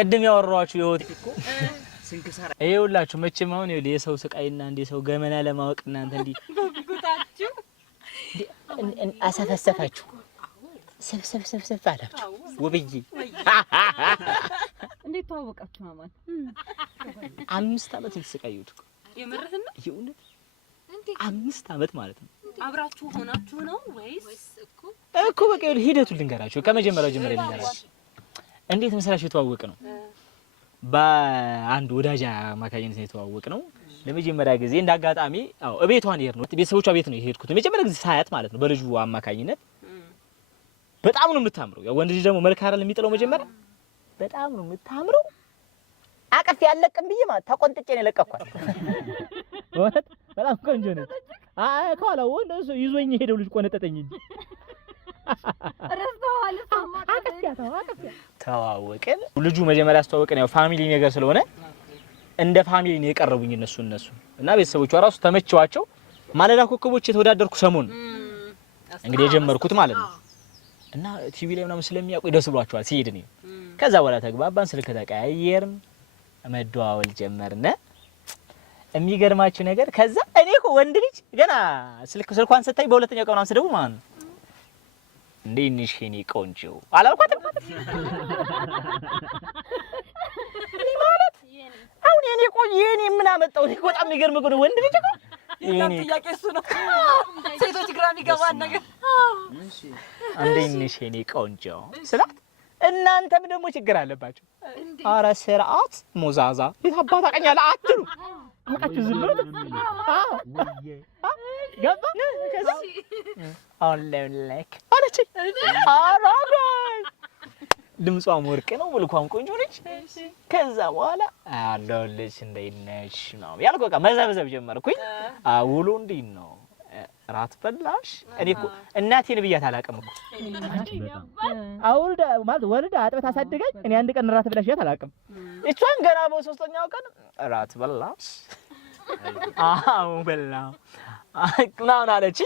ቀደም ያወራኋችሁ ይወት እኮ ስንክሳራ ይኸውላችሁ መቼም አሁን የሰው ስቃይና እንደ ሰው ገመና ለማወቅ እናንተ እንዲ ጉጉታችሁ አሰፈሰፋችሁ ሰፍ አላችሁ ውብዬ እንዴት ተዋወቃችሁ ማማት 5 አመት የተሰቃዩት የምርህና የእውነት 5 አመት ማለት ነው አብራችሁ ሆናችሁ ነው ወይስ እኮ በቃ ሂደቱን ልንገራችሁ ከመጀመሪያው ጀምሬ ልንገራችሁ እንዴት መሰላችሁ የተዋወቅ ነው በአንድ ወዳጅ አማካኝነት የተዋወቅ ነው ለመጀመሪያ ጊዜ እንዳጋጣሚ እቤቷን ይሄድ ነው ቤተሰቦቿ ቤት ነው የሄድኩት ለመጀመሪያ ጊዜ ሳያት ማለት ነው በልጁ አማካኝነት በጣም ነው የምታምረው ያው ወንድ ልጅ ደግሞ መልክ አይደል የሚጥለው መጀመሪያ በጣም ነው የምታምረው አቀፍ ያለቅም ብዬ ማለት ተቆንጥጬ ነው ለቀኳት ወጥ በጣም ቆንጆ ነች አይ ካላ ወንድ እሱ ይዞኝ ሄደው ልጅ ቆነጠጠኝ እንጂ ረስተዋል ተዋወቅን ልጁ መጀመሪያ አስተዋወቅን ያው ፋሚሊ ነገር ስለሆነ እንደ ፋሚሊ ነው የቀረቡኝ እነሱ እና ቤተሰቦቿ ራሱ ተመቸዋቸው ማለዳ ኮከቦች የተወዳደርኩ ሰሞን እንግዲህ የጀመርኩት ማለት ነው እና ቲቪ ላይ ምናምን ስለሚያውቁ ደስ ብሏቸዋል ሲሄድ ነው ከዛ በኋላ ተግባባን ስልክ ተቀያየርን መደዋወል ጀመርነ የሚገርማችሁ ነገር ከዛ እኔ እኮ ወንድ ልጅ ገና ስልኳን ሰጣኝ በሁለተኛው ቀን አንስደው ማለት ነው እንዴት ነሽ የኔ ቆንጆ አላልኳትም ማለት አሁን የኔ ቆንጆ የኔ ምን አመጣው እኮ በጣም የሚገርም እኮ ወንድ ልጅ እኮ የኔ ጥያቄ እሱ ነው ሴቶች ግራም ይገባል ነገር እሺ እንዴት ነሽ የኔ ቆንጆ ስላት እናንተም ደግሞ ችግር አለባችሁ ኧረ ስርዓት ሞዛዛ የታባታ ቀኛለ አትሉ አቃችሁ ዝም ብሎ ገባ ከዛ አለልክ አለች አራጋይ ድምጿም ወርቅ ነው መልኳም ቆንጆ ነች ከዛ በኋላ አለልሽ እንደይነሽ ነው ያልኩ በቃ መዘብዘብ ጀመርኩኝ አውሎ እንዴት ነው ራት በላሽ እኔ እኮ እናቴን ብያት አላቀም እኮ አውልዳ ማለት ወልዳ አጥበት አሳደገኝ እኔ አንድ ቀን ራት ብላሽ ያት አላቀም እሷን ገና በሶስተኛው ቀን ራት በላሽ አው በላው ምናምን አለች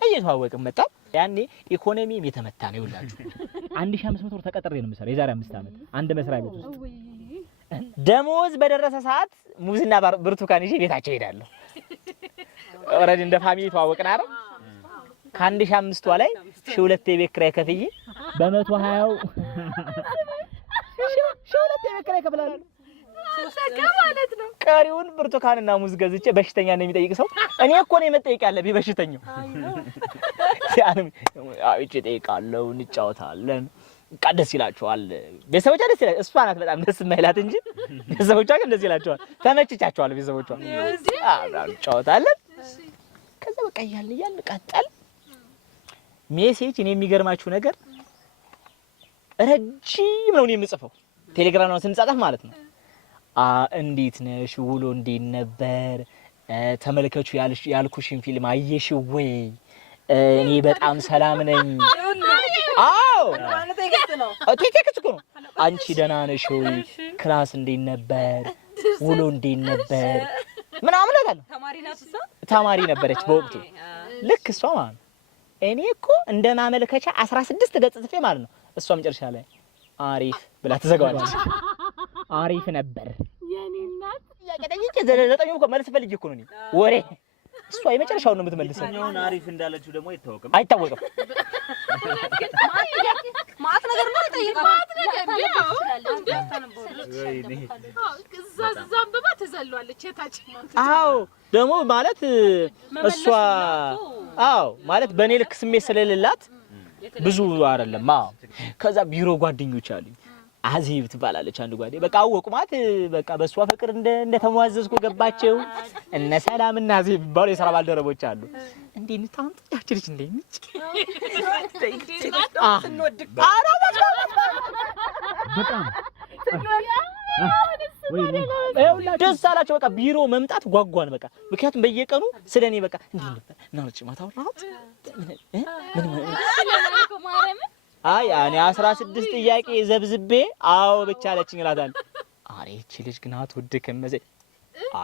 እየተዋወቅን መጣ ያኔ ኢኮኖሚም የተመታ ነው ይውላችሁ 1500 ብር ተቀጥሬ ነው የምሰራው የዛሬ 5 አመት አንድ መስሪያ ቤት ውስጥ ደሞዝ በደረሰ ሰዓት ሙዝና ብርቱካን ይዤ ቤታቸው ሄዳለሁ ኦሬዲ እንደ ፋሚሊ ተዋወቅን አይደል ከ1500 ላይ 2 የቤት ኪራይ ከፍዬ በ120 2 የቤት ኪራይ ከፍላለሁ ማለት ነው ቀሪውን ብርቱካንና ሙዝ ገዝቼ በሽተኛ ነው የሚጠይቅ ሰው እኔ እኮ ነው የመጠየቅ ያለብኝ በሽተኛው ያንም እቺ ጠይቃለሁ እንጫወታለን ቀደስ ይላቸዋል ቤተሰቦቿ ደስ ይላል እሷ ናት በጣም ደስ የማይላት እንጂ ቤተሰቦቿ ግን ደስ ይላቸዋል ተመችቻቸዋል ቤተሰቦቿ አብራን እንጫወታለን ከዛ በቃ ያለ ቀጠል ሜሴጅ እኔ የሚገርማችሁ ነገር ረጅም ነው የምጽፈው ቴሌግራም ነው ስንጻጻፍ ማለት ነው እንዴት ነሽ ውሎ እንዴት ነበር ተመልከቹ ያልኩሽን ፊልም አየሽ ወይ እኔ በጣም ሰላም ነኝ አዎ ቴክስት እኮ ነው አንቺ ደህና ነሽ ወይ ክላስ እንዴት ነበር ውሎ እንዴት ነበር ምናምን አለ ተማሪ ነበረች በወቅቱ ልክ እሷ ማለት እኔ እኮ እንደማመልከቻ 16 ገጽ ጽፌ ማለት ነው እሷ መጨረሻ ላይ አሪፍ ብላ ተዘጋዋለች አሪፍ ነበር የኔ እናት ያቀደኝቼ ዘጠኙ እኮ መልስ ፈልጌ እኮ ነው ወሬ እሷ የመጨረሻው ነው የምትመልሰው እኛውን አሪፍ እንዳለችው ደግሞ አይታወቅም ማት ነገር ነው ጠይቀው ማት ነገር ዘዛምበባ ተዘሏለች የታች አዎ ደግሞ ማለት እሷ አዎ ማለት በኔ ልክ ስሜት ስለሌላት ብዙ አይደለም ከዛ ቢሮ ጓደኞች አሉኝ አዚብ ትባላለች አንድ ጓደኛ በቃ አወቁማት በቃ በሷ ፍቅር እንደተሟዘዝኩ ገባቸው እነ ሰላምና አዚብ ባሉ የሥራ ባልደረቦች አሉ እንዴ ንታንት ያችልሽ እንዴ ነች ስንወድቅ በጣም ደስ አላቸው በቃ ቢሮ መምጣት ጓጓን በቃ ምክንያቱም በየቀኑ ስለኔ በቃ እንዴ ነበር ናውጭ ማታውራት አይ እኔ 16 ጥያቄ ዘብዝቤ አዎ ብቻ አለችኝ እላታለሁ አሬ እቺ ልጅ ግን አትወድክም መሰለኝ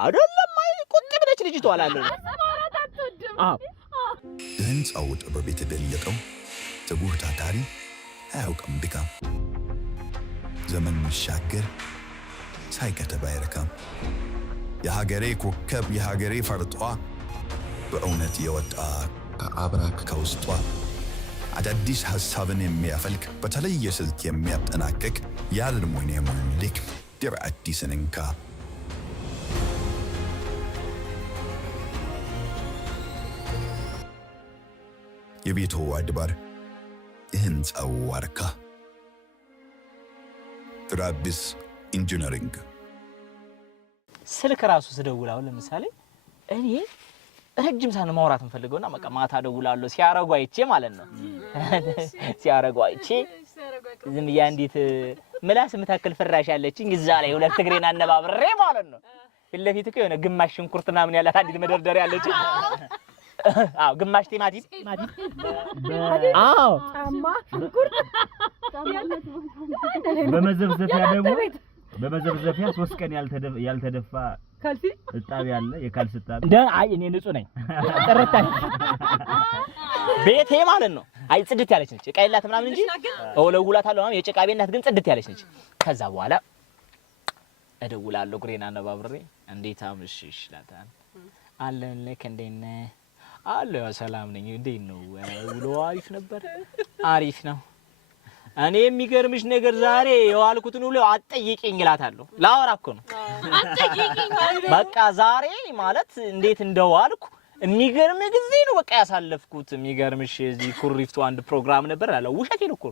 አይደለም አይ ቁጥብ ነች ልጅቷ አላለሁ አዎ ህንጻው ጥበብ የተገለጠው ትጉህ ታታሪ አያውቅም ድካም ዘመን መሻገር ሳይከተብ አይረካም የሀገሬ ኮከብ የሀገሬ ፈርጧ በእውነት የወጣ ከአብራክ ከውስጧ አዳዲስ ሐሳብን የሚያፈልቅ በተለየ ስልት የሚያጠናቅቅ የአልሙኒየም ልክ ድር አዲስን እንካ የቤቱ አድባር የህንፃው ዋርካ ትራቢስ ኢንጂነሪንግ ስልክ ራሱ ስደውላው ለምሳሌ እኔ ረጅም ሳን ማውራት እንፈልገውና በቃ ማታ ደውላለሁ ሲያረጉ አይቼ ማለት ነው ሲያረጉ አይቼ ዝም ያንዲት ምላስ ምታክል ፍራሽ ያለችኝ እዛ ላይ ሁለት እግሬን አነባብሬ ማለት ነው ለፊት እኮ የሆነ ግማሽ ሽንኩርትና ምን ያላት አንዲት መደርደሪያ ያለች አው ግማሽ ቲማቲም አው ጫማ ሽንኩርት በመዘብዘፊያ ደግሞ በመዘብዘፊያ 3 ቀን ያልተደፋ ካልሲ እጣቢ ያለ የካልሲ እጣቢ አይ እኔ ንጹህ ነኝ ጥርታኝ ቤቴ ማለት ነው አይ ጽድት ያለች ነች እቃ የላት ምናምን እንጂ ወለውላታለሁ ማለት የጭቃ ቤት ናት ግን ጽድት ያለች ነች ከዛ በኋላ እደውላለሁ ግሬና ነባብሬ እንዴት አምሽሽ ላታን አለን ለክ እንደነ አለ ሰላም ነኝ እንዴት ነው ውሎ አሪፍ ነበር አሪፍ ነው እኔ የሚገርምሽ ነገር ዛሬ የዋልኩትን ሁሉ አጠይቂኝ እላታለሁ ላወራ እኮ ነው አጠይቂኝ በቃ ዛሬ ማለት እንዴት እንደዋልኩ የሚገርም ጊዜ ነው በቃ ያሳለፍኩት የሚገርምሽ እዚህ ኩሪፍቱ አንድ ፕሮግራም ነበር አለ ውሸቴን እኮ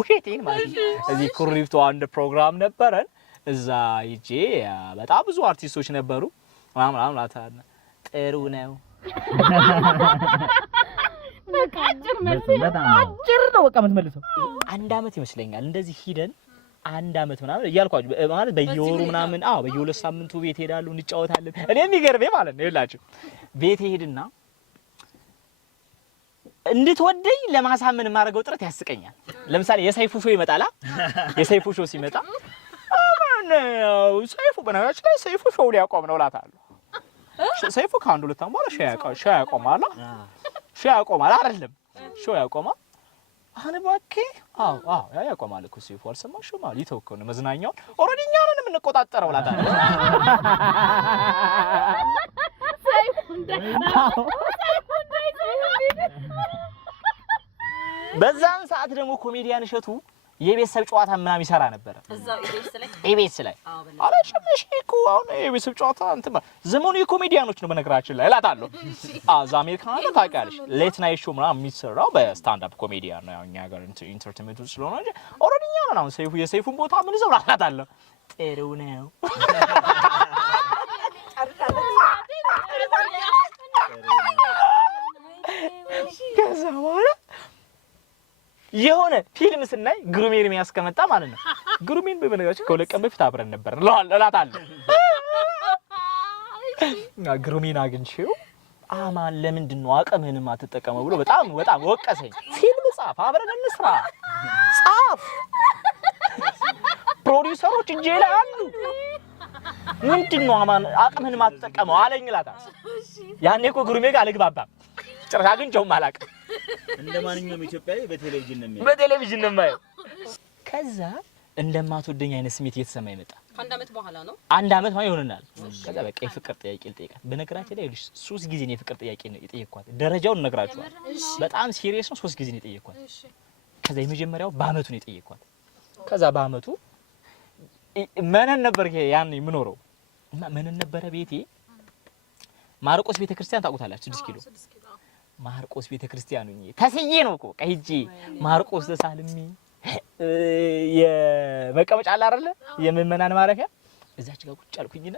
ውሸቴን ማለት እዚህ ኩሪፍቱ አንድ ፕሮግራም ነበረን እዛ ይጄ በጣም ብዙ አርቲስቶች ነበሩ ምናምን ላታና ጥሩ ነው አጭር ነው በቃ የምትመልሰው አንድ አመት ይመስለኛል እንደዚህ ሂደን አንድ አመት ምናምን እያልኳችሁ ማለት በየወሩ ምናምን በየሁለት ሳምንቱ ቤት ሄዳሉ እንጫወታለን እኔ የሚገርመኝ ማለት ነው ይላችሁ ቤት ሄድና እንድትወደኝ ለማሳመን ማረገው ጥረት ያስቀኛል ለምሳሌ የሰይፉ ሾው ይመጣላ የሰይፉ ሾው ሲመጣ ሰይፉ በነገራችን ላይ ሰይፉ ሾው ሊያቆም ነው እላታለሁ ሰይፉ ካንዱ ለታማራ ሻይ ያቆማል ሻይ ያቆማል አይደለም ሾው ያቆማል አሁን ባኬ ያቆማል እኮ ሰይፉ አልሰማሽም ማለት ይተወከው ነው መዝናኛው ኦሬዲ እኛ ነን የምንቆጣጠረው እላታለሁ ሰይፉ በዛን ሰዓት ደግሞ ኮሜዲያን እሸቱ የቤተሰብ ጨዋታ ምናምን ይሰራ ነበር እዛው ኢቢኤስ ላይ አላሽምሽ እኮ አሁን የቤተሰብ ጨዋታ እንትን ዘመኑ የኮሜዲያኖች ነው በነገራችን ላይ እላታለሁ አዛ አሜሪካን አለ ታውቂያለሽ ሌት ናይት ሾው ምናምን የሚሰራው በስታንድ አፕ ኮሜዲያን ነው እኛ ጋር ኢንተርቴይንመንት ስለሆነ እንጂ ኦሬዲ እኛ ነን ሰይፉ የሰይፉን ቦታ ምን ይዘው እላታለሁ ጥሩ ነው ከዛ በኋላ የሆነ ፊልም ስናይ ግሩሜን የሚያስከመጣ ማለት ነው ግሩሜን በመነጋገር ከሁለት ቀን በፊት አብረን ነበር እላታለሁ ግሩሜን አግኝቼው አማን ለምንድን ነው አቅምህንም አትጠቀመው ብሎ በጣም ወቀሰኝ ፊልም ጻፍ አብረን እንስራ ጻፍ ፕሮዲዩሰሮች እጄ ላይ አሉ ምንድን ነው አማን አቅምህንም አትጠቀመው አለኝ እላታለሁ ያኔ እኮ ግሩሜ ጋር አልግባባም ጭራሽ አግኝቼውም አላውቅም እንደማንኛውም ኢትዮጵያዊ በቴሌቪዥን ነው የማየው ከዛ እንደማትወደኝ አይነት ስሜት እየተሰማኝ መጣ አንድ አመት በኋላ ነው አንድ አመት ማለት ይሆነናል ከዛ በቃ የፍቅር ጥያቄ ልጠይቃት በነገራችን ላይ 3 ጊዜ ነው የፍቅር ጥያቄ ነው የጠየቅኳት ደረጃውን ነግራችኋል በጣም ሲሪየስ ነው 3 ጊዜ ነው የጠየቅኳት ከዛ የመጀመሪያው በአመቱ ነው የጠየቅኳት ከዛ በአመቱ መነን ነበር ያን የምኖረው እና መነን ነበረ ቤቴ ማርቆስ ቤተክርስቲያን ታውቁታላችሁ 6 ኪሎ ማርቆስ ቤተክርስቲያኑ ተሰዬ ነው እኮ ቀይጂ ማርቆስ ተሳልሚ የመቀመጫ አለ አይደለ የምመናን ማረፊያ እዛች ጋር ቁጭ አልኩኝና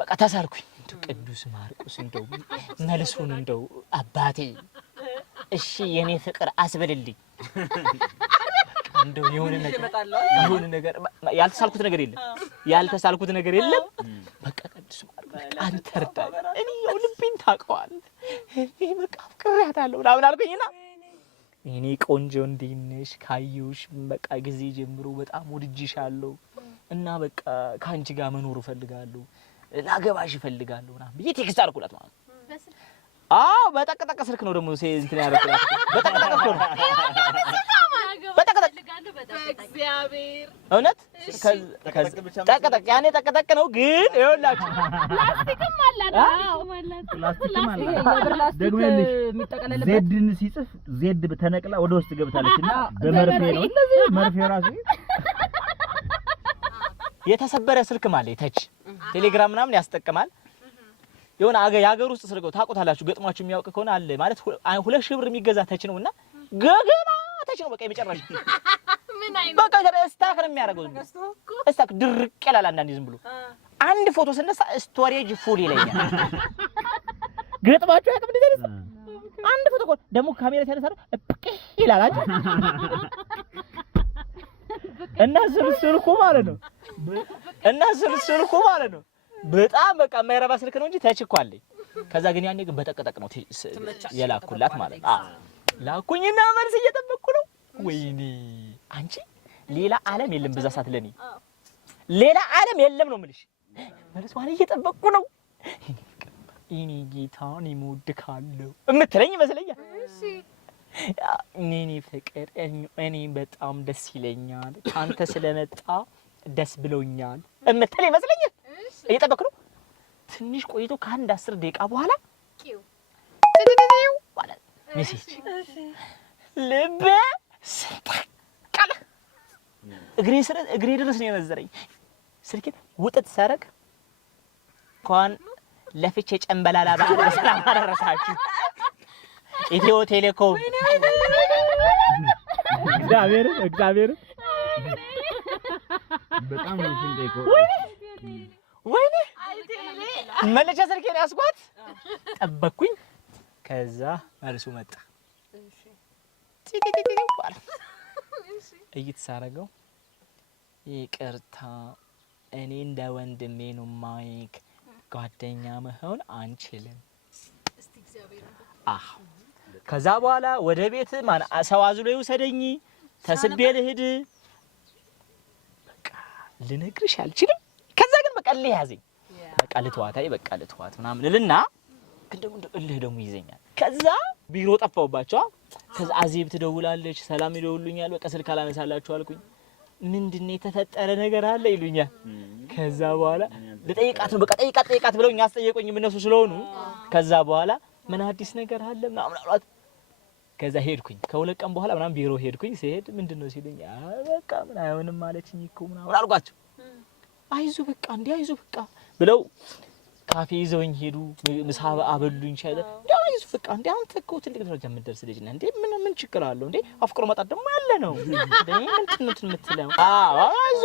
በቃ ተሳልኩኝ ቅዱስ ማርቆስ እንደው መልሱን እንደው አባቴ እሺ የኔ ፍቅር አስበልልኝ እንደው የሆነ ነገር ያልተሳልኩት ነገር የለም በቃ ቅዱስ ማርቆስ አንተ እርዳኝ እኔ ያው ልቤን ታውቀዋል እኔ በቃ ፍቅሬያታለሁ ምናምን አልኩኝና እኔ ቆንጆ እንዲነሽ ካዩሽ በቃ ጊዜ ጀምሮ በጣም ወድጄሻለሁ እና በቃ ካንቺ ጋር መኖር እፈልጋለሁ ላገባሽ እፈልጋለሁ ምናምን ብዬ ቴክስት አልኩላት ማለት በጠቅጠቅ ስልክ ነው ደግሞ እንትን ያደረኩላት በጠቅጠቅ እግዚአብሔር እውነት ጠቅጠቅ ያኔ ጠቅጠቅ ነው ግን ይኸውላችሁ ፕላስቲክም አለ ፕላስቲክም አለ ደግሞልሽ ዜድን ሲጽፍ ዜድ ተነቅላ ወደ ውስጥ ገብታለችና በመርፌ ነው እንደዚህ መርፌ ራሱ የተሰበረ ስልክ ማለት ተች ቴሌግራም ምናምን ያስጠቅማል የሆነ ያገር ውስጥ ስልክ ታውቁታላችሁ ገጥሟችሁ የሚያውቅ ከሆነ አለ ማለት 2000 ብር የሚገዛ ተች ነውና ገገማ ተች ነው በቃ የመጨረሻ ምን አይነት በቃ ስታክ ነው የሚያደርገው ስታክ ድርቅ ይላል አንዳንዴ ዝም ብሎ አንድ ፎቶ ስነሳ ስቶሬጅ ፉል ይለኛል ገጥሟችሁ ያውቃል እንደዚህ አንድ ፎቶ ደግሞ ካሜራ ሲያነሳ እጥቅ ይላል አይደል እና ስልኩ ማለት ነው በጣም በቃ የማይረባ ስልክ ነው እንጂ ተች እኮ አለኝ ከዛ ግን ያኔ ግን በጠቅጠቅ ነው የላኩላት ማለት ነው ላኩኝና መልስ እየጠበቅኩ ነው ወይኔ አንቺ ሌላ ዓለም የለም በዛ ሰዓት ለኔ ሌላ ዓለም የለም ነው የምልሽ መልስ ዋን እየጠበቅኩ ነው እኔ ጌታን ይሞድካለሁ እምትለኝ ይመስለኛል እሺ እኔ ፍቅር እኔ በጣም ደስ ይለኛል አንተ ስለመጣ ደስ ብሎኛል እምትለኝ ይመስለኛል እየጠበቅኩ ነው ትንሽ ቆይቶ ከአንድ 10 ደቂቃ በኋላ ቂው ማለት ሜሴጅ ልቤ ሰጣቀለ እግሬ ድረስ ነው የመዘረኝ ስልኬን ውጥት ሰረቅ እንኳን ለፍቼ ጨምበላላ በዓል በሰላም አደረሳችሁ ኢትዮ ቴሌኮም እግዚአብሔር በጣም ነው ሽንዴኮ ወይኔ መለቻ ስልኬን ያስኳት ጠበቅኩኝ ከዛ መልሱ መጣ ቲቲቲቲ ባል እይተሳረገው ይቅርታ እኔ እንደ ወንድሜ ነው ማይክ ጓደኛ መሆን አንችልም እስቲ እግዚአብሔር ከዛ በኋላ ወደ ቤት ማን ሰው አዝሎ ይውሰደኝ ተስቤ ልሂድ በቃ ልነግርሽ አልችልም ከዛ ግን በቃ ለያዘኝ በቃ ልተዋት ምናምን ልልና ግን ደግሞ ይዘኛል ከዛ ቢሮ ጠፋውባቸው ከዛ አዜብ ትደውላለች ሰላም ይደውሉኛል በቃ ስልክ አላነሳላችሁ አልኩኝ ምንድነው የተፈጠረ ነገር አለ ይሉኛል ከዛ በኋላ ለጠይቃት ነው በቃ ጠይቃት ብለውኝ አስጠየቁኝ እነሱ ስለሆኑ ከዛ በኋላ ምን አዲስ ነገር አለ ምናምን አሏት ከዛ ሄድኩኝ ከሁለት ቀን በኋላ ምናምን ቢሮ ሄድኩኝ ሲሄድ ምንድነው ሲሉኝ በቃ ምን አይሆንም ማለችኝ እኮ ምናምን አልኳቸው አይዞ በቃ ብለው ካፌ ይዘውኝ ሄዱ ምሳ አበሉኝ ሻይ አይዞ በቃ አንተ እኮ ትልቅ ደረጃ የምትደርስ ልጅ ነህ እንዴ ምን ችግር አለው እንዴ አፍቅሮ መጣት ደግሞ ያለ ነው እንዴ እንትን የምትለው አይዞ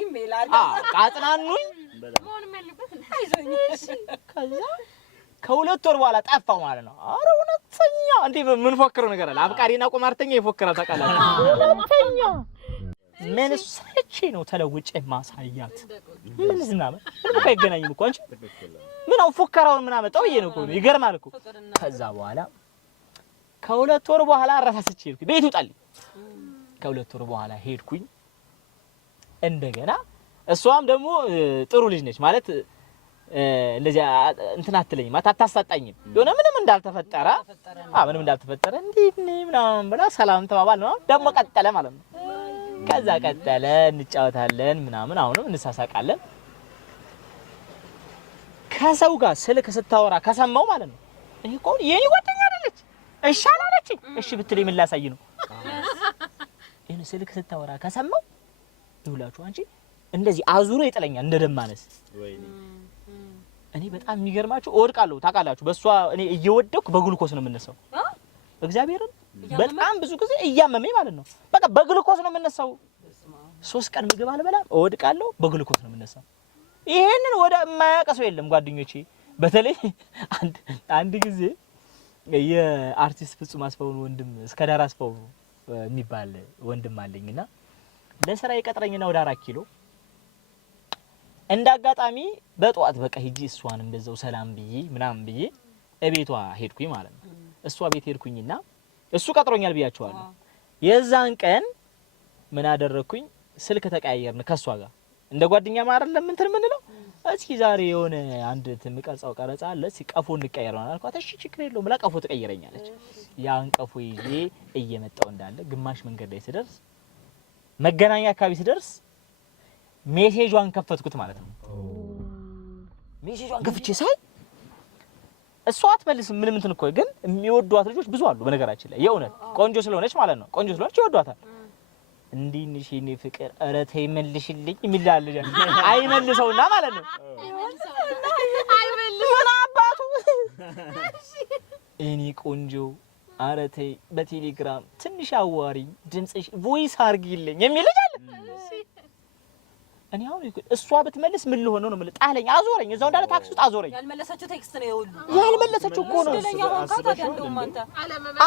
ይሜላል ቃጥናኑኝ ሞን መልበት አይዞኝ ከዛ ከሁለት ወር በኋላ ጠፋው ማለት ነው አረ እውነተኛ እንዴ ምን ፎክረው ነገር አለ አፍቃሪና ቁማርተኛ ይፎክራል ታውቃላችሁ እውነተኛ ምን ሰጪ ነው ተለውጬ ማሳያት ምን ዝናመ ምን አይገናኝም እኮ አንቺ ምን ነው ፎከራውን ምን አመጣው ይሄ ነው እኮ ይገርማል እኮ ከዛ በኋላ ከሁለት ወር በኋላ አራሳስቼ ሄድኩኝ ቤቱ ጣልኝ ከሁለት ወር በኋላ ሄድኩኝ እንደገና እሷም ደግሞ ጥሩ ልጅ ነች ማለት እንደዚህ እንትን አትለኝም አታሳጣኝም የሆነ ምንም እንዳልተፈጠረ እንዴት ነው ምናምን ብላ ሰላም ተባባል ነው ደግሞ ቀጠለ ማለት ነው ከዛ ቀጠለ እንጫወታለን ምናምን አሁንም እንሳሳቃለን ከሰው ጋር ስልክ ስታወራ ከሰማው ማለት ነው እኔ እኮ የኔ ጓደኛ አይደለች እሺ አላለችኝ እሺ ብትለኝ ምን ላሳይ ነው እኔ ስልክ ስታወራ ከሰማው ይውላችሁ አንቺ እንደዚህ አዙሮ ይጥለኛል እንደደማነስ ወይኔ እኔ በጣም የሚገርማችሁ እወድቃለሁ ታውቃላችሁ በሷ እኔ እየወደኩ በግሉኮስ ነው የምነሳው እግዚአብሔርን በጣም ብዙ ጊዜ እያመመኝ ማለት ነው በቃ በግሉኮስ ነው የምነሳው 3 ቀን ምግብ አልበላም እወድቃለሁ በግሉኮስ ነው የምነሳው ይሄንን ወደ የማያቀሰው የለም ጓደኞቼ በተለይ አንድ ጊዜ የአርቲስት ፍጹም አስፋውን ወንድም እስከዳር አስፋው የሚባል ወንድም አለኝና ለስራ ይቀጥረኝና ወደ 4 ኪሎ እንዳጋጣሚ በጧት በቃ ሂጂ እሷን እንደዛው ሰላም ብዬ ምናምን ብዬ እቤቷ ሄድኩኝ ማለት ነው እሷ ቤት ሄድኩኝና እሱ ቀጥሮኛል ብያቸዋለሁ የዛን ቀን ምን አደረኩኝ ስልክ ተቀያየርን ከሷ ጋር እንደ ጓደኛ ማረል ለምን እንትን ምንለው እስኪ ዛሬ የሆነ አንድ ትምቀርጻው ቀረጻ አለ ሲቀፎ እንቀየረናል አልኳት እሺ ችግር የለውም ብላ ቀፎ ተቀየረኛለች ያን ቀፎ ይዤ እየመጣው እንዳለ ግማሽ መንገድ ላይ ስደርስ መገናኛ አካባቢ ስደርስ ሜሴጇን ከፈትኩት ማለት ነው ሜሴጇን ከፍቼ ሳይ እሷ አትመልስም ምንም እንትን እኮ ግን የሚወዷት ልጆች ብዙ አሉ በነገራችን ላይ የእውነት ቆንጆ ስለሆነች ማለት ነው ቆንጆ ስለሆነች ይወዷታል እንዲንሽ የኔ ፍቅር ኧረ ተይ መልሽልኝ የሚላል ልጅ አይመልሰውና ማለት ነው አይመልሰውና አባቱ እኔ ቆንጆ ኧረ ተይ በቴሌግራም ትንሽ አዋሪኝ ድምጽሽ ቮይስ አርጊልኝ የሚል ልጅ አለ እኔ አሁን እሷ ብትመልስ ምን ልሆን ነው ማለት ጣለኝ አዞረኝ እዛው እንዳለ ታክሲ ውስጥ አዞረኝ ያልመለሰችው ቴክስት ነው ይሁሉ ያልመለሰችው እኮ ነው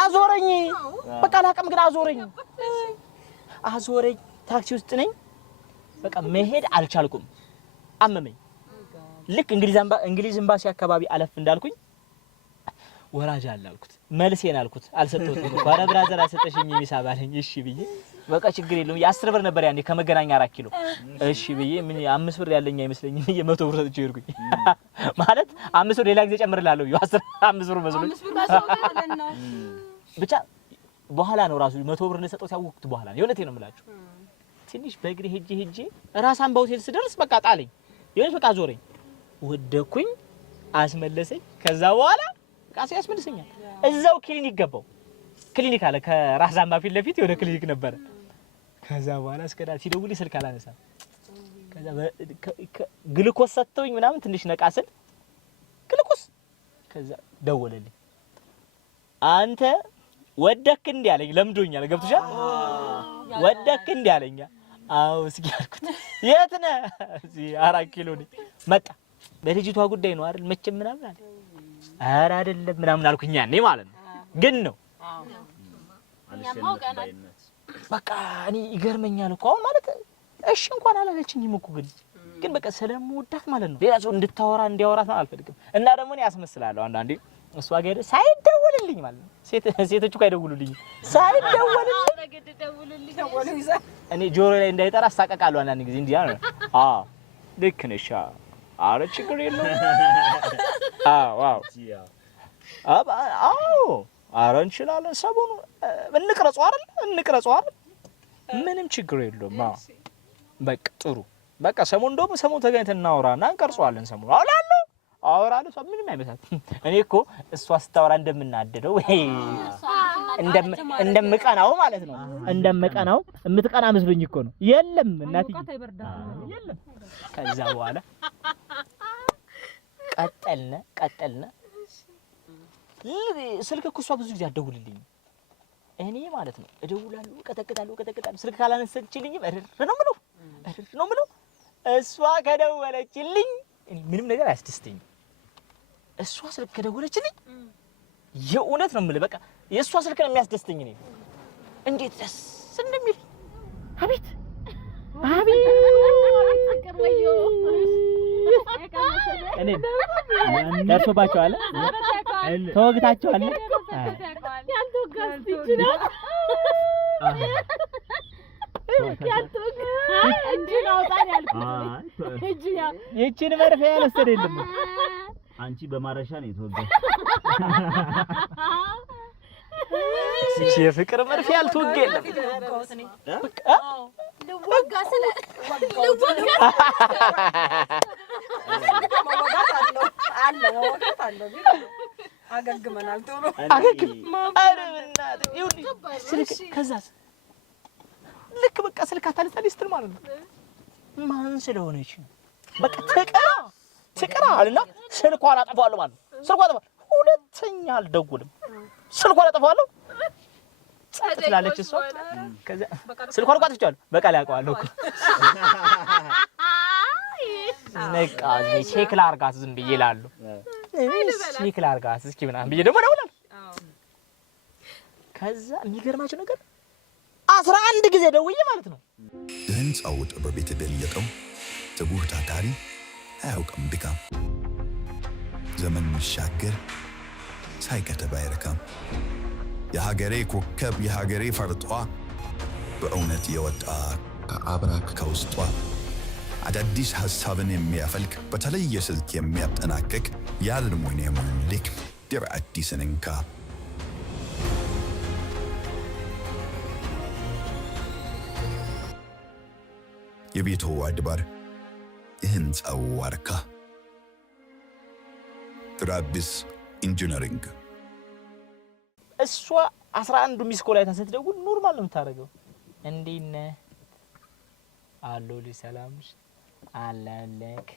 አዞረኝ በቃ ላቀም ግን አዞረኝ ታክሲ ውስጥ ነኝ በቃ መሄድ አልቻልኩም አመመኝ ልክ እንግሊዝ ኤምባሲ አካባቢ አለፍ እንዳልኩኝ ወራጅ አላልኩት መልሴን አልኩት አልሰጠሁትም ጓራ ብራዘር አልሰጠሽኝ የሚሳብ አለኝ እሺ ብዬ በቃ ችግር የለውም የ10 ብር ነበር ያኔ ከመገናኛ 4 ኪሎ እሺ ብዬ ምን 5 ብር ያለኝ አይመስለኝም የ100 ብር ሰጥቼ ሄድኩኝ ማለት 5 ብር ሌላ ጊዜ ጨምርላለሁ 5 ብር መስሎኝ ብቻ በኋላ ነው ራሱ 100 ብር እንደሰጠው ሲያወቅኩት በኋላ ነው የእውነቴን ነው የምላችሁ ትንሽ በእግሬ ሄጄ ራሳን በሆቴል ስደርስ በቃ ጣለኝ የሆነች በቃ ዞረኝ ወደኩኝ አስመለሰኝ ከዛ በኋላ ቃስ ያስመልሰኛል እዛው ክሊኒክ ገባው ክሊኒክ አለ ከራሳን ባፊት ለፊት የሆነ ክሊኒክ ነበር ከዛ በኋላ እስከዳ ሲደውል ስልክ አላነሳም ከዛ ግሉኮስ ሰጥተውኝ ምናምን ትንሽ ነቃስል ግሉኮስ ከዛ ደወለልኝ አንተ ወደክ እንዴ አለኝ ለምዶኛል ገብቶሻል ወደክ እንዴ አለኝ አው እስኪ አልኩት የት ነህ እዚህ 4 ኪሎ ነኝ መጣ በልጅቷ ጉዳይ ነው አይደል መቼም ምናምን አለ ኧረ አይደለም ምናምን አልኩኝ ያኔ ማለት ነው ግን ነው በቃ እኔ ይገርመኛል እኮ አሁን ማለት እሺ እንኳን አላለችኝም እኮ ግን በቃ ስለምወዳት ማለት ነው ሌላ ሰው እንዲያወራት አልፈልግም እና ደግሞ እኔ ያስመስላለሁ አንዳንዴ እሷ ጋር ሳይደውልልኝ ማለት ነው ሴቶቹ ካይደውሉልኝ ሳይደውልልኝ እኔ ጆሮ ላይ እንዳይጠራ አሳቀቃለሁ አንዳንድ ጊዜ እንዲያ ነው ልክ ነሽ አረ ችግር የለውም ዋው አረ እንችላለን ሰሞኑ እንቅረጸው አይደል ምንም ችግር የለውም በቃ ጥሩ በቃ ሰሞኑ እንደውም ሰሞኑ ተገናኝተን እናወራና እንቀርጸዋለን ሰሞኑ አወራለሁ ሰው ምንም አይመጣም እኔ እኮ እሷ ስታወራ እንደምናደደው እንደምቀናው ማለት ነው እንደምቀናው የምትቀና መስሎኝ እኮ ነው የለም እናትዬ የለም ከዛ በኋላ ቀጠልነ ስልክ እኮ እሷ ብዙ ጊዜ አደውልልኝ እኔ ማለት ነው እደውላለሁ ቀጠቅጣለሁ ስልክ ካላነሳችልኝ እርር ነው ምለው እሷ ከደወለችልኝ እኔ ምንም ነገር አያስደስተኝም እሷ ስልክ ከደወለችልኝ የእውነት ነው የምልህ በቃ የእሷ ስልክ ነው የሚያስደስተኝ እኔ እንዴት ደስ እንደሚል አቤት እኔ ደርሶባቸዋል ተወግታቸዋል ያንተ ጋር ይችላል እንዲህ አውጣን ያልኩት እቺን መርፌ ያለሰደ የለም አንቺ በማረሻ ነው የተወጋሽ እቺ የፍቅር መርፌ ያልተወጋ የለም ልወጋ ስለ ወጋት አለው አገግመናል ቶሎ አረብናት ይሁን ስልክ ከዛስ ልክ በቃ ስልክ አታነሳልኝ ስትል ማለት ነው ማን ስለሆነች በቃ ትቀራ አለና ስልኳን አጠፋዋለሁ ማለት ነው ስልኳን አጠፋ ሁለተኛ አልደውልም ስልኳን አጠፋዋለሁ ትላለች እሷ ከዛ ስልኳን አጥፍቻለሁ በቃ ላውቀዋለሁ እኮ ነቃ ቼክ ላርጋት ዝም ብዬ እላለሁ ቼክ ላርጋት እስኪ ምናምን ብዬ ደግሞ እደውላለሁ ከዛ የሚገርማችሁ ነገር 11 ጊዜ ደውዬ ማለት ነው የህንፃው ጥበብ የተገለጠው ትጉህ ታታሪ አያውቅም ድካም ዘመን የሚሻገር ሳይከተብ አይረካም የሀገሬ ኮከብ የሀገሬ ፈርጧ በእውነት የወጣ ከአብራክ ከውስጧ አዳዲስ ሐሳብን የሚያፈልቅ በተለየ ስልት የሚያጠናቅቅ የአልሙኒየም ሊክ በአዲስ እንካ የቤቱ አድባር የህንጻው ዋርካ ትራቢስ ኢንጂነሪንግ እሷ 11 ሚስኮ ላይ ታሰደውል ኖርማል ነው የምታረገው እንዴነ አሎ ለሰላምሽ አላለክ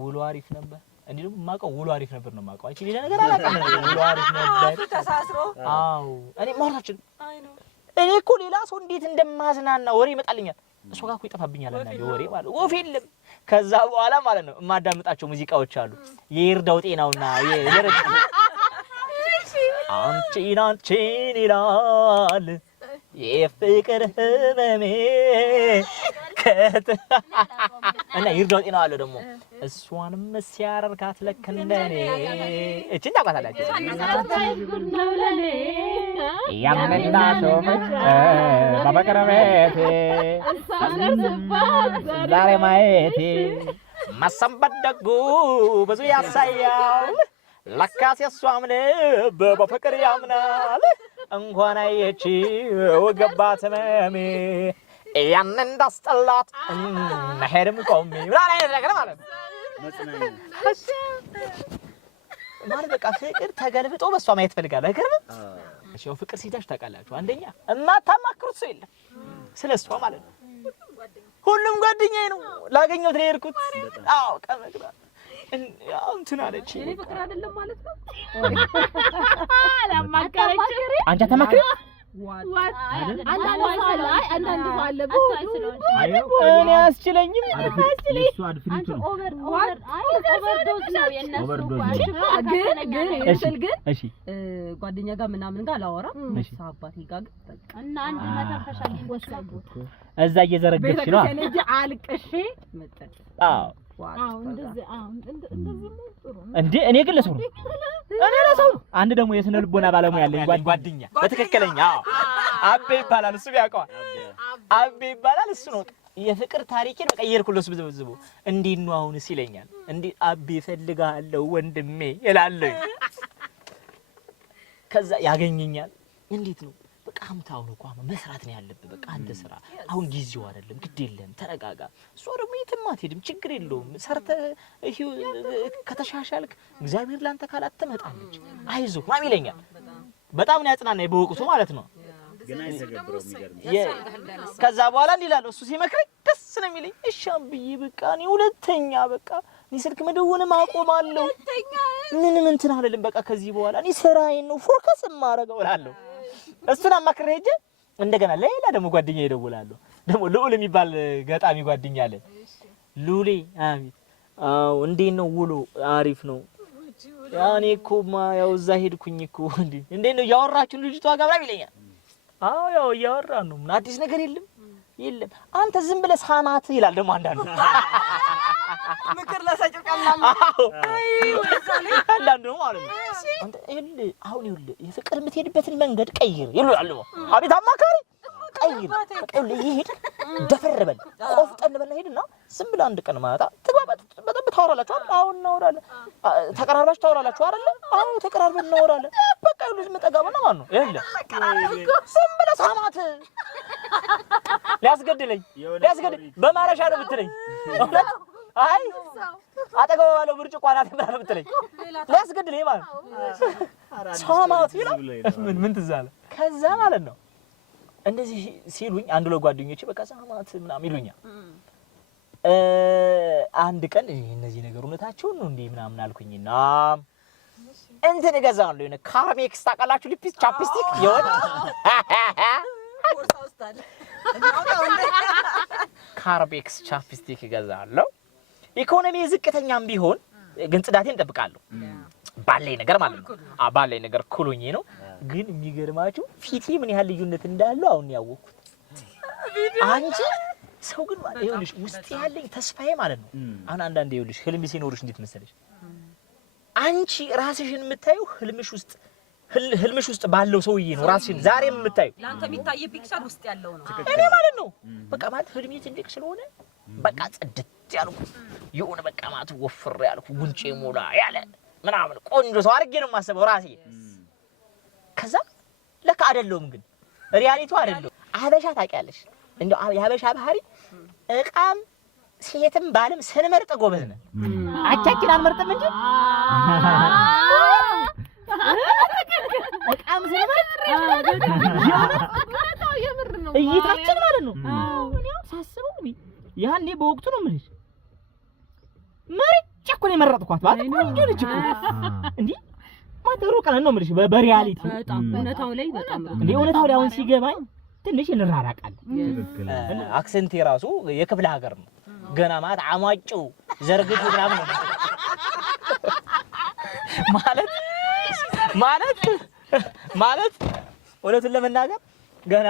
ውሎ አሪፍ ነበር እንዴ ነው ማቀው ውሎ አሪፍ ነበር ነው ማቀው አይቺ ሌላ ነገር አላቀም ውሎ አሪፍ ነበር ተሳስሮ አው እኔ ማውራችን አይ ነው እኔ እኮ ሌላ ሰው እንዴት እንደማዝናና ወሬ ይመጣልኛል እሱ ጋር እኮ ይጠፋብኛል እና ወሬ ማለት ወፍ የለም ከዛ በኋላ ማለት ነው የማዳምጣቸው ሙዚቃዎች አሉ የይርዳው ጤናውና የደረጃ አንቺን ይላል የፍቅር ህመሜ እና ይርዳው ጤናው አለ ደግሞ እሷንም ሲያረርካት ለከንደኔ እቺን ታውቃታላችሁ ያምንና ሶመች ባበቀረመቴ ዛሬ ማየቴ ማሰንበደጉ ብዙ ያሳያል ለካስ የሷም ልብ በፍቅር ያምናል እንኳን አየች ወገባት መሜ ያን እንዳስጠላት ነሄድም ቆሜ ብራና ነገር ማለት ማለት በቃ ፍቅር ተገልብጦ በሷ ማየት ፈልጋለሁ አይገርም እሺ ፍቅር ሲዳሽ ታውቃላችሁ አንደኛ እማታማክሩት ሰው የለም ስለሷ ማለት ነው ሁሉም ጓደኛዬ ነው ላገኘው ትሄድኩት አዎ ቀመግራ ያው እንትን አለች እኔ ፍቅር አይደለም ማለት ነው አላማከረች አንተ ተማክሪ ዋት አንዳንድ ሰው አለ እኔ አስችለኝም እሱ አድፍሪቱ ነው ኦቨርዶዝ ነው የነሱ ግን እሺ ጓደኛ ጋር ምናምን ጋር አላወራ መሳባት ይጋግ በቃ እና አንድ መተንፈሻ ሊወሰዱ እዛ እየዘረገች ነው ስለዚህ አልቅሼ መጣች አዎ እንደዚህ ጥሩ እንዴ እኔ ግን ለሰው አንድ ደግሞ የስነ ልቦና ባለሙያ ያለኝ ጓደኛ በትክክለኛ አቤ ይባላል እሱ ያውቀዋል አቤ ይባላል እሱ ነው የፍቅር ታሪኬን መቀየርኩለስ ብዝብዝቡ እንዴት ነው አሁንስ ይለኛል እንዴ አቤ ፈልጋለሁ ወንድሜ ይላልኝ ከዛ ያገኘኛል እንዴት ነው በቃ አምታው ነው ቋም መስራት ነው ያለብህ በቃ አንተ ስራ አሁን ጊዜው አይደለም ግድ የለም ተረጋጋ እሱ ደግሞ የትም አትሄድም ችግር የለውም ሰርተ ከተሻሻልክ እግዚአብሔር ላንተ ካላት ተመጣለች አይዞህ ማሚ ይለኛል በጣም ነው ያጽናናኝ በወቅቱ ማለት ነው ገና ይተገብረው የሚገርም ከዛ በኋላ እንዲላለው እሱ ሲመክረኝ ደስ ነው የሚለኝ እሻም ብዬ በቃ እኔ ሁለተኛ በቃ እኔ ስልክ መደወልም አቆማለሁ ምንም እንትን አይደለም በቃ ከዚህ በኋላ እኔ ስራዬን ነው ፎከስ ማረገው እላለሁ እሱን አማክሬ ሄጄ እንደገና ሌላ ደግሞ ጓደኛ ይደውላለሁ ደግሞ ልዑል የሚባል ገጣሚ ጓደኛ አለ ሉሌ አሚት አው እንዴት ነው ውሎ አሪፍ ነው ያኔ እኮ ያው እዛ ሄድኩኝ እኮ እንዴት ነው ያወራችሁ ልጅቷ ጋር ብላ ይለኛል አው ያው ያወራን ነው አዲስ ነገር የለም አንተ ዝም ብለህ ሳማት ይላል ደግሞ አንዳንዱ ምክር ለሰጭው ቀላል አንዳንዱ ማለት ነው አንተ አሁን የፍቅር የምትሄድበትን መንገድ ቀይር ይላል አቤት አማካሪ ቀይር በቃ ይሄድ ደፈረበል ቆፍጠን በል ሄድና ዝም ብለህ አንድ ቀን ማታ በጣም ታወራላችሁ አሁን እናወራለን ተቀራርባችሁ ታወራላችሁ አይደል አሁን ተቀራርበን እናወራለን በቃ ልጅ መጠጋበና ማለት ነው ዝም ብለህ ሳማት ሊያስገድለኝ በማረሻ ነው ብትለኝ አይ አጠገብ ባለው ብርጭቆ አናት ብላ ነው ብትለኝ ሊያስገድለኝ ማለት ሳማት ይላል ምን ትዛለ ከዛ ማለት ነው እንደዚህ ሲሉኝ አንድ ለጓደኞቼ በቃ ሳማት ምናምን ይሉኛል አንድ ቀን እነዚህ ነገር እውነታቸው ነው እንዴ ምናምን አልኩኝና እንትን እገዛለሁ የሆነ ካርሜክስ ታውቃላችሁ ሊፕስ ቻፕስቲክ ይወጥ ቦርሳውስታል ካርሜክስ ቻፕስቲክ እገዛለሁ ኢኮኖሚ ዝቅተኛም ቢሆን ግን ጽዳቴን እንጠብቃለሁ ባለኝ ነገር ማለት ነው ባለኝ ነገር ኩሉኝ ነው ግን የሚገርማችሁ ፊቴ ምን ያህል ልዩነት እንዳለው አሁን ያወቅኩት አንቺ ሰው ግን ይኸውልሽ ውስጥ ያለኝ ተስፋዬ ማለት ነው አሁን አንዳንዴ ይኸውልሽ ህልም ሲኖርሽ እንዴት መሰለሽ አንቺ ራስሽን የምታዩ ህልምሽ ውስጥ ህልምሽ ውስጥ ባለው ሰውዬ ነው ራስሽን ዛሬም የምታዩ ላንተ የሚታይ ፒክቸር ውስጥ ያለው ነው እኔ ማለት ነው በቃ ማለት ህልሜ ትልቅ ስለሆነ በቃ ጽድት ያልኩ የሆነ በቃ ማለት ወፍር ያልኩ ጉንጬ ሞላ ያለ ምናምን ቆንጆ ሰው አድርጌ ነው የማስበው ራሴ ከዛ ለካ አይደለም ግን ሪያሊቲው አይደለም አበሻ ታውቂያለሽ እንደው የአበሻ ባህሪ እቃም ሴትም ባልም ስንመርጥ ጎበዝ ነን አቻችን አንመርጥም እንጂ እቃም ስንመርጥ የምር ነው እይታችን ማለት ነው እኔው ሳስበው ያኔ በወቅቱ ነው የምልሽ መርጬ እኮ ነው የመረጥኳት ማለት ቆንጆ ልጅ እኮ እንዴ ማተሩ ቀን ነው የምልሽ በሪያሊቲ በጣም እውነታው ላይ በጣም እንዴ እውነታው ላይ አሁን ሲገባኝ ትንሽ እንራራቃለን አክሰንቴ ራሱ የክፍለ ሀገር ነው ገና ማለት አሟጭው ዘርግቱ ምናምን ማለት እውነቱን ለመናገር ገና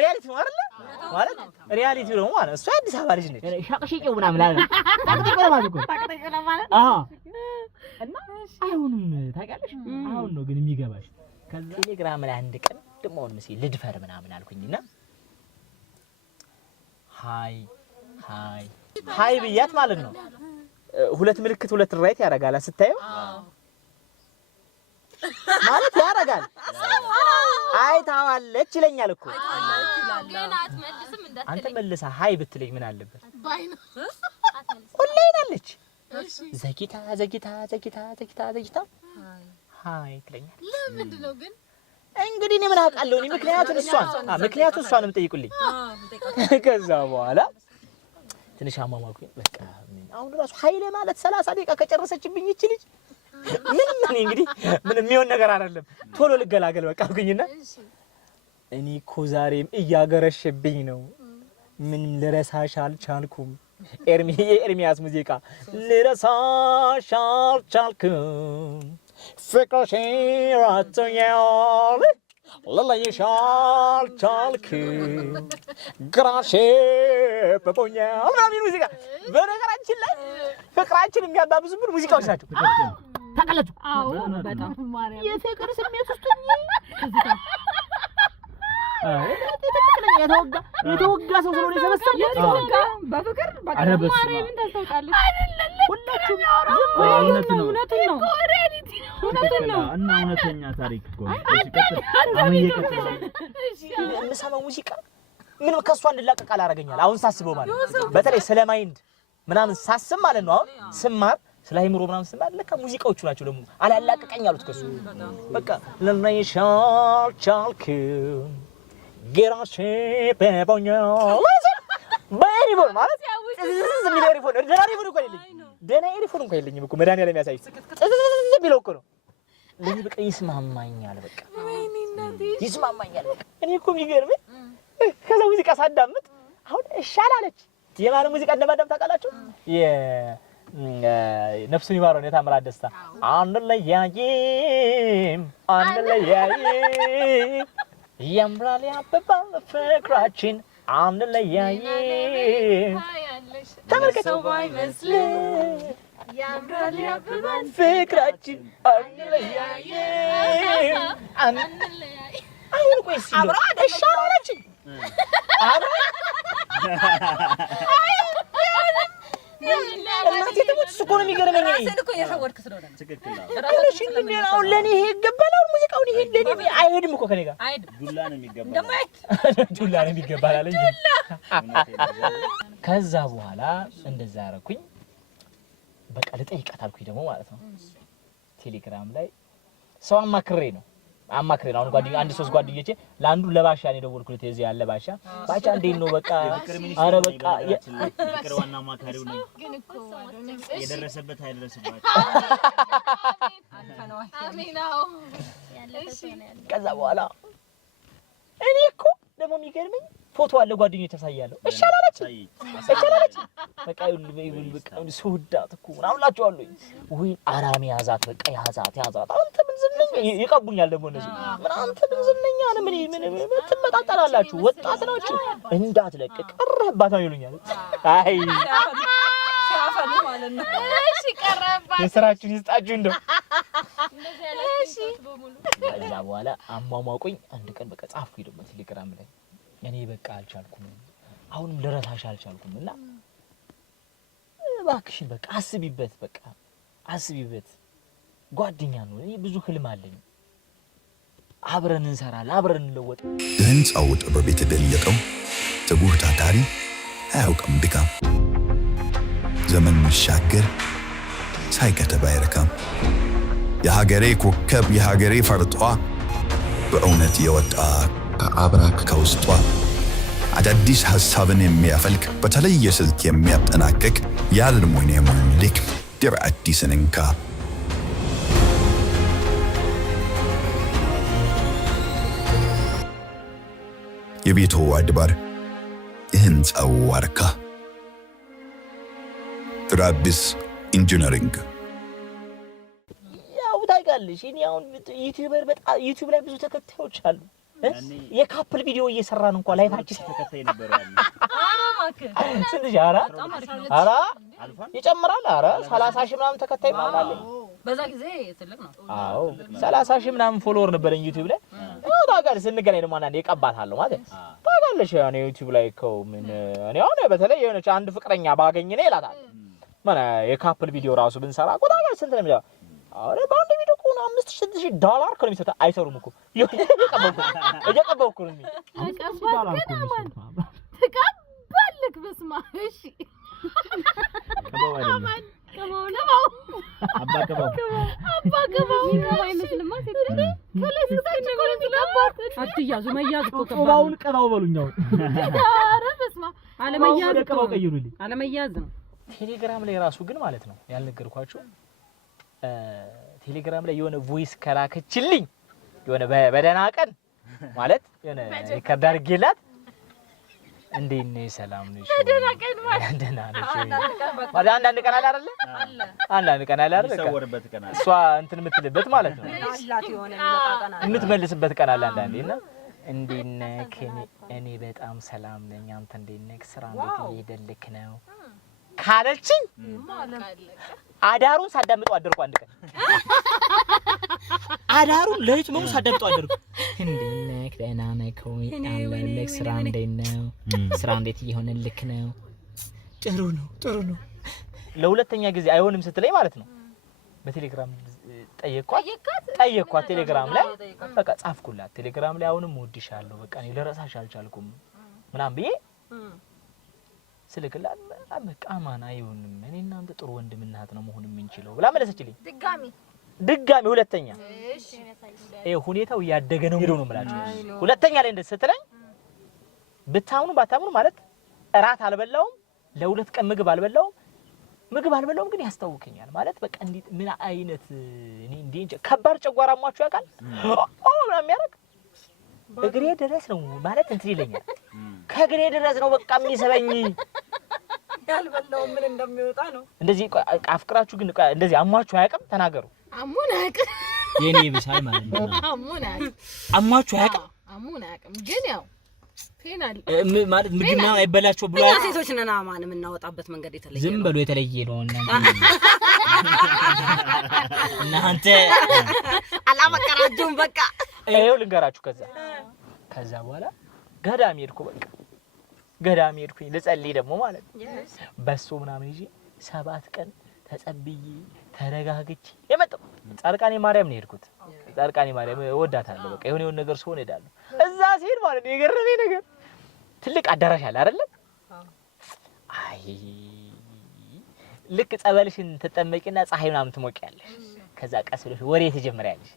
ሪያሊቲ ነው አይደል ማለት ሪያሊቲ ነው ማለት እሱ አዲስ አበባ ልጅ ነች ሻቅሽቂው ምናምን አለ ታቅጥቂው ማለት አዎ እና አይሆንም ታውቂያለሽ አሁን ነው ግን የሚገባሽ ከዛ ቴሌግራም ላይ አንድ ቀን ደሞ ነው መሲ ልድፈር ምናምን አልኩኝና ሃይ ብያት ማለት ነው ሁለት ምልክት ሁለት ራይት ያረጋል ስታየው ማለት ያረጋል አይታዋለች ይለኛል እኮ ግን አትመልስም እንዳትለኝ አንተ መልሳ ሃይ ብትለኝ ምን አለበት ባይነ ሁሌናለች ዘጊታ ሃይ ትለኛል ለምንድነው ግን እንግዲህ እኔ ምን አውቃለሁ እኔ ምክንያቱን እሷን የምጠይቁልኝ ከዛ በኋላ ትንሽ አማማኩኝ በቃ አሁን ራሱ ሃይለ ማለት 30 ደቂቃ ከጨረሰችብኝ እቺ ልጅ ምን እንግዲህ ምን የሚሆን ነገር አይደለም ቶሎ ልገላገል በቃ አልኩኝና እኔ እኮ ዛሬም እያገረሽብኝ ነው ምን ልረሳሽ አልቻልኩም ኤርሚያስ ሙዚቃ ልረሳሽ አልቻልኩም ፍቅርሽ ራቶኛል ልለይሽ አልቻልኩም ግራሽ በቦኛል ምናምን ሙዚቃ በነገራችን ላይ ፍቅራችን የሚያባብዙብን ሙዚቃዎች ናቸው ታውቃላችሁ አዎ በጣም ማርያም የፍቅር ስሜት ውስጥ የተወጋ ሰው ስለሆነ የሰበሰበው በፍቅር በቃ ማርያምን ታስታውቃለች ሁላችሁም እውነት ነው እና እውነተኛ ታሪክ እኮ የምሰማው ሙዚቃ ምንም ከሷ እንድላቀቅ አላረገኛል አሁን ሳስበው ማለት በተለይ ስለ ማይንድ ምናምን ሳስብ ማለት ነው አሁን ስማር ስለ አይምሮ ምናምን ስማር ለካ ሙዚቃዎቹ ናቸው ደግሞ አላላቀቀኝ አሉት ከሱ በቃ ለናይሻል ቻልኩም ግራሽ በቦኛል በሪቦን ማለት ዝም ሪቦን ደና ሪቦን እኮ የለኝም እኮ መድኃኒዓለም ያሳይ ቢለው እኮ ነው ለኔ በቃ ይስማማኛል በቃ ይስማማኛል እኔ እኮ የሚገርመኝ ከዛ ሙዚቃ ሳዳምጥ አሁን እሻላለች የማን ሙዚቃ እንደማዳም ታውቃላችሁ ነፍሱን ይማረው የታምራት ደስታ አንድ ለያይም ያምራል ያበባል ፍቅራችን አንድ ለያይም ተመልከተው ባይመስል ያምራል ያበባል ፍቅራችን አንድ ለያይም አሁን ቆይ ሲሉ እሻላለች አብራ እናቴ ተሞት እኮ ነው የሚገርመኝ ራስን እኮ የሸወድክ ስለሆነ ትክክል ነው እሺ እንዴ አሁን ለኔ ይሄ ይገባል አሁን ሙዚቃው ይሄ ለኔ አይሄድም እኮ ከኔ ጋር አይሄድም ዱላ ነው የሚገባል አለኝ ከዛ በኋላ እንደዛ አረኩኝ በቃ ልጠይቃት አልኩኝ ደግሞ ማለት ነው ቴሌግራም ላይ ሰው አማክሬ ነው አሁን ጓደኛ አንድ ሶስት ጓደኞቼ ለአንዱ ለባሻ ነው ደወልኩለት እዚህ ያለ ባሻ እንዴት ነው በቃ አረ በቃ ፍቅር ዋና አማካሪው ነው ግን እኮ የደረሰበት አይደረሰበት አሜናው ከዛ በኋላ እኔ እኮ ደግሞ የሚገርመኝ ፎቶ አለ ጓደኞቼ ተሳያለሁ እሻላለች በቃ ይሁን በቃ ሱዳት እኮ ምናምላችሁ አሉኝ ወይ አራሚ ያዛት በቃ ያዛት አንተ ምን ዝምነኝ ይቀቡኛል ደግሞ እነሱ ምን አንተ ምን ዝምነኛ ነው ምን ትመጣጣላችሁ ወጣት ናችሁ እንዳትለቅ ቀረህባት ነው ይሉኛል አይ ሲያፈሉ ማለት ነው እሺ ቀረህባት የሥራችሁን ይስጣችሁ እንደው እንደዚህ ያለ እሺ ከዛ በኋላ አሟሟቁኝ አንድ ቀን በቃ ጻፍኩኝ ደግሞ ቴሌግራም ላይ እኔ በቃ አልቻልኩም አሁንም ልረሳሽ አልቻልኩም እና እባክሽን በቃ አስቢበት ጓደኛ ነው እኔ ብዙ ህልም አለኝ አብረን እንሰራለን አብረን እንለወጥ የህንፃው ጥበብ የተገለጠው ትጉህ ታታሪ አያውቅም ድካም ዘመን መሻገር ሳይከተብ አይረካም የሀገሬ ኮከብ የሀገሬ ፈርጧ በእውነት የወጣ ከአብራክ ከውስጧ አዳዲስ ሐሳብን የሚያፈልቅ በተለየ ስልት የሚያጠናቅቅ የአልሙኒየም ልክ ድር አዲስን እንካ የቤቱ አድባር የህንፃው ዋርካ ትራቢስ ኢንጂነሪንግ ያው ታውቃለሽ እኔ አሁን ዩቲዩበር በጣም ዩቲዩብ ላይ ብዙ ተከታዮች አሉ የካፕል ቪዲዮ እየሰራን እንኳን ላይፋችን ተከታይ ነበርዋል ስንት ጃራ አራ ይጨምራል አራ 30 ሺህ ምናምን ተከታይ ማለት በዛ ጊዜ ትልቅ ነው አዎ 30 ሺህ ምናምን ፎሎወር ነበረኝ ዩቲዩብ ላይ ታውቃለሽ ስንገናኝ ደግሞ አንዴ እቀባታለሁ ማለት ታውቃለሽ ያኔ ዩቲዩብ ላይ እኮ ምን እኔ አሁን በተለይ የሆነች አንድ ፍቅረኛ ባገኝ ነው ይላታል ማና የካፕል ቪዲዮ ራሱ ብንሰራ እኮ ታውቃለሽ ስንት ነው የሚለው አረ ባንድ ቪዲዮ እኮ $5,000 እኮ ነው የሚሰጠው አይሰሩም እኮ እየቀበው እኮ ነው ተቀበልክ በስማ እሺ አባከባው አይመስልማ ሲደረግ ከለስታች እኮ ነው የሚገባት አትያዙ መያዝ እኮ ቀባውን ቀባው በሉኛው ኧረ በስማ አለመያዝ ቀባው ቀይሩልኝ አለመያዝ ነው ቴሌግራም ላይ ራሱ ግን ማለት ነው ያልነገርኳችሁ ቴሌግራም ላይ የሆነ ቮይስ ከላከችልኝ የሆነ በደና ቀን ማለት የሆነ ሪከርድ አድርጌላት እንዴት ነሽ ሰላም ነሽ በደና ቀን ማለት ደና ነሽ ማለት አንዳንድ ቀን አለ አይደል አንዳንድ ቀን አለ አይደል ሰወርበት ቀን አለ እሷ እንትን የምትልበት ማለት ነው የምትመልስበት ቀን አለ አንዳንዴና እንዴት ነህ እኔ በጣም ሰላም ነኝ አንተ እንዴት ነህ ስራ እንዴት እየሄደልክ ነው ካለችኝ አዳሩን ሳዳምጠው አደርኩ አንድ ቀን አዳሩን ለይት ነው ሳዳምጠው አደርኩ እንዴት ነህ ደህና ነህ ወይ አለልክ ስራ እንዴት ነው ስራ እንዴት እየሆነልክ ነው ጥሩ ነው ለሁለተኛ ጊዜ አይሆንም ስትለኝ ማለት ነው በቴሌግራም ጠየቅኳት ቴሌግራም ላይ በቃ ጻፍኩላት ቴሌግራም ላይ አሁንም ወድሻለሁ በቃ እኔ ለራሳሽ አልቻልኩም ምናም ብዬ ስልክላት በቃ ማና አይሆንም እኔ እናንተ ጥሩ ወንድምና እህት ነው መሆን የምንችለው ብላ መለሰችልኝ ድጋሚ ሁለተኛ ሁኔታው ያደገ ነው ሄዶ ነው ማለት ሁለተኛ ላይ እንደሰተለኝ ብታምኑ ባታምኑ ማለት እራት አልበላውም ለሁለት ቀን ምግብ አልበላውም ግን ያስታውከኛል ማለት በቃ እንዴት ምን አይነት እኔ እንዴ ከባድ ጨጓራማችሁ ያውቃል ምናምን የሚያደርግ እግሬ ድረስ ነው ማለት እንትን ይለኛል ከእግሬ ድረስ ነው በቃ የሚሰበኝ ያልበላው ምን እንደሚወጣ ነው እንደዚህ አፍቅራችሁ ግን እንደዚህ አሟችሁ አያውቅም ተናገሩ አሙን አያውቅም የኔ ብሳይ ማለት ነው አሟችሁ አያውቅም ግን ያው ፌናል ማለት ምግብና አይበላችሁ ብሎ እኛ ሴቶች ነና ማን የምናወጣበት መንገድ የተለየ ነው ዝም ብሎ የተለየ ነው እናንተ አላመቀራችሁም በቃ ይሄው ልንገራችሁ ከዛ በኋላ ገዳም ሄድኩኝ ልጸልይ ደግሞ ማለት በሶ ምናምን ይዤ 7 ቀን ተጸብዬ ተረጋግቼ የመጣው ጻድቃኔ ማርያም ነው ሄድኩት ጻድቃኔ ማርያም ወዳታለሁ በቃ የሆነ ነገር ሰው ሄዳለሁ እዛ ሲሄድ ማለት ነው የገረመኝ ነገር ትልቅ አዳራሽ አለ አይደል አይ ልክ ጸበልሽን ተጠመቂና ፀሐይ ምናምን ትሞቂያለሽ ከዛ ቀስ ብለሽ ወሬ ትጀምሪያለሽ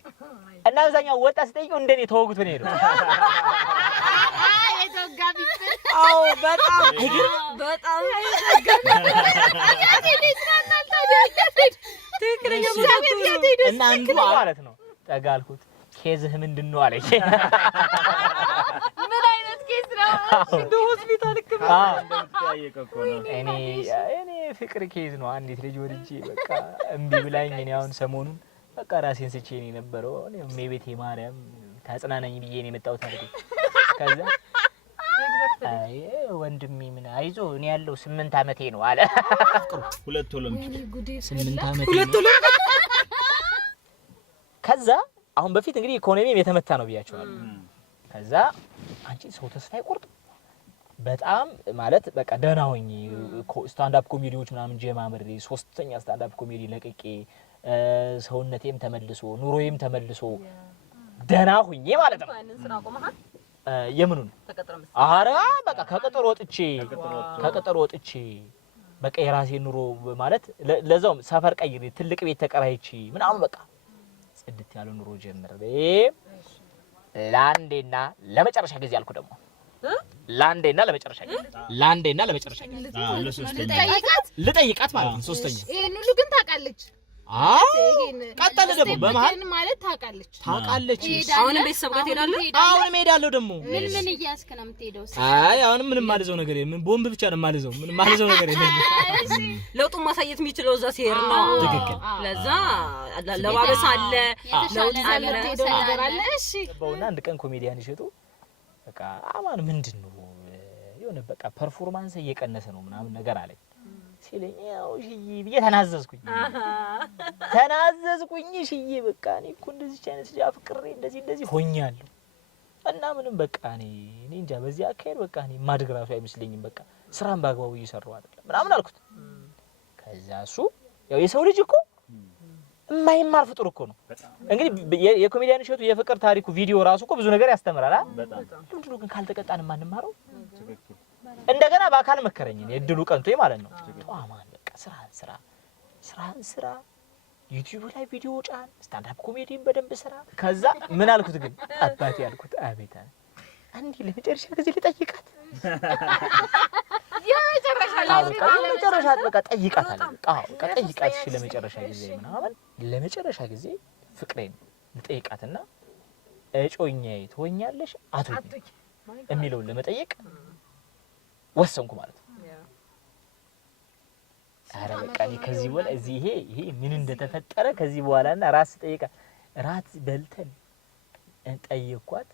እና አብዛኛው ወጣ ስጠይቀው እንደኔ ተወግቶ ነው ሄደው አዎ በጣም እና አንዱ ማለት ነው ጠጋልኩት ኬዝህ ምንድነው አለኝ ምን አይነት ኬዝ ነው እንደ ሆስፒታል እንደምትጠያየቀው ነው እኔ ፍቅር ኬዝ ነው አንዲት ልጅ ወድጄ በቃ እምቢ ብላኝ እኔ አሁን ሰሞኑን በቃ ራሴን ስቼ ነው የነበረው እኔ ቤቴ ማርያም ታጽናናኝ ብዬ ነው የመጣሁት አይደል ከዛ አይ ወንድሜ ምን አይዞ እኔ ያለው 8 አመቴ ነው አለ ሁለት ኦሎምፒክ 8 አመቴ ነው ከዛ አሁን በፊት እንግዲህ ኢኮኖሚም የተመታ ነው ብያቸዋለሁ ከዛ አንቺ ሰው ተስፋ ይቆርጥ በጣም ማለት በቃ ደህና ሆኜ ስታንድ አፕ ኮሜዲዎች ምናምን ጀማምሬ ሶስተኛ ስታንድ አፕ ኮሜዲ ለቅቄ ሰውነቴም ተመልሶ ኑሮዬም ተመልሶ ደህና ሆኜ ማለት ነው ማንን ስራ ቆመሃል የምኑን ተቀጥረም አረ በቃ ከቀጠሮ ወጥቼ በቃ የራሴ ኑሮ ማለት ለዛውም ሰፈር ቀይሬ ትልቅ ቤት ተከራይቼ ምናምን በቃ ጽድት ያለ ኑሮ ጀምሬ ላንዴና ለመጨረሻ ጊዜ አልኩ ደግሞ ላንዴና ለመጨረሻ ልጠይቃት ማለት ነው ሶስተኛ ይሄን ሁሉ ግን ታውቃለች ቀጠለ ደግሞ በመሃል ማለት ታውቃለች አሁን ቤተሰብ ጋር ትሄዳለህ አሁን እሄዳለሁ ደግሞ ምን እያስከ ነው የምትሄደው አይ አሁን ምንም ማለዘው ነገር የለም ቦምብ ብቻ ነው ማለዘው ምንም ማለዘው ነገር የለም ለውጡን ማሳየት የሚችለው እዛ ሲሄድ ነው ትክክል ለዛ ለባበስ አለ ለውጥ አለ እሺ በእውና አንድ ቀን ኮሜዲያን ይሸጡ በቃ አማን ምንድነው የሆነ በቃ ፐርፎርማንስ እየቀነሰ ነው ምናምን ነገር አለኝ ሲለኝ ያው ሽዬ ብዬ ተናዘዝኩኝ ሽዬ በቃ እኔ እኮ እንደዚህ አይነት ልጅ አፍቅሬ እንደዚህ ሆኛለሁ እና ምንም በቃ እኔ እንጃ በዚህ አካሄድ በቃ እኔ ማድግ ራሱ አይመስለኝም በቃ ስራን ባግባቡ እየሰራው አይደለም ምናምን አልኩት ከዛ እሱ ያው የሰው ልጅ እኮ የማይማር ፍጡር እኮ ነው እንግዲህ የኮሜዲያን እሸቱ የፍቅር ታሪኩ ቪዲዮ ራሱ እኮ ብዙ ነገር ያስተምራል ለምንድነው ግን ካልተቀጣን ማንማረው እንደገና በአካል መከረኝ እድሉ ቀንቶኝ ማለት ነው ጧማን በቃ ስራን ስራ ዩቲዩብ ላይ ቪዲዮ ጫን ስታንድ አፕ ኮሜዲን በደንብ ስራ ከዛ ምን አልኩት ግን አባቴ ያልኩት አቤት አንዴ ለመጨረሻ ጊዜ ልጠይቃት የመጨረሻ በቃ ጠይቃት አለ በቃ ጠይቃት እሺ ለመጨረሻ ጊዜ ምናምን ለመጨረሻ ጊዜ ፍቅሬን ልጠይቃትና እጮኛዬ ትሆኛለሽ አትሆኚ የሚለውን ለመጠየቅ ወሰንኩ ማለት ነው አረ በቃ ከዚህ በኋላ እዚህ ይሄ ምን እንደተፈጠረ ከዚህ በኋላና ራስ ጠይቃ ራት በልተን እንጠይቋት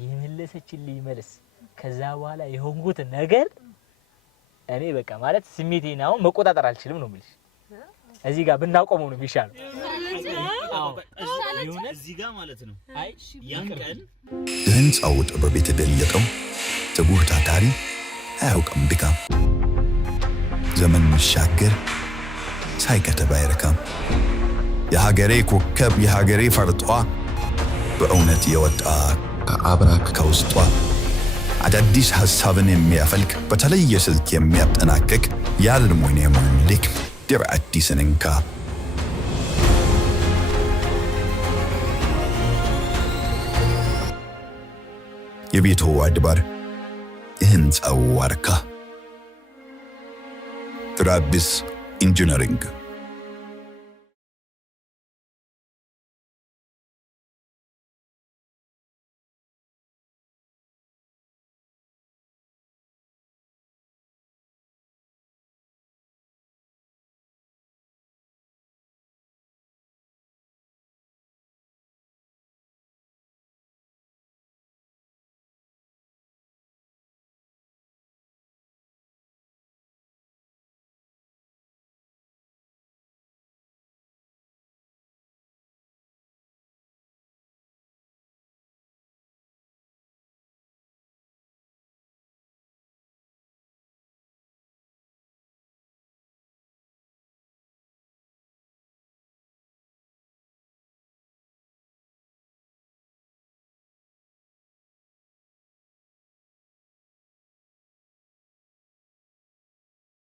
የመለሰችልኝ መልስ ከዛ በኋላ የሆንኩት ነገር እኔ በቃ ማለት ስሜቴን አሁን መቆጣጠር አልችልም ነው የምልሽ እዚህ ጋር ብናቆመው ነው የሚሻለው እዚህ ጋር ማለት ነው አይ ያን ቀን ህንጻው ጥበብ የተገለጠው ትጉህ ታታሪ አያውቅም ድካም ዘመን መሻገር ሳይከተብ አይረካም የሀገሬ ኮከብ የሀገሬ ፈርጧ በእውነት የወጣ ከአብራክ ከውስጧ አዳዲስ ሐሳብን የሚያፈልቅ በተለየ ስልት የሚያጠናቅቅ የአልሙኒየም ልክ ድር አዲስን እንካ የቤቱ አድባር የህንጻው ዋርካ ትራቢስ ኢንጂነሪንግ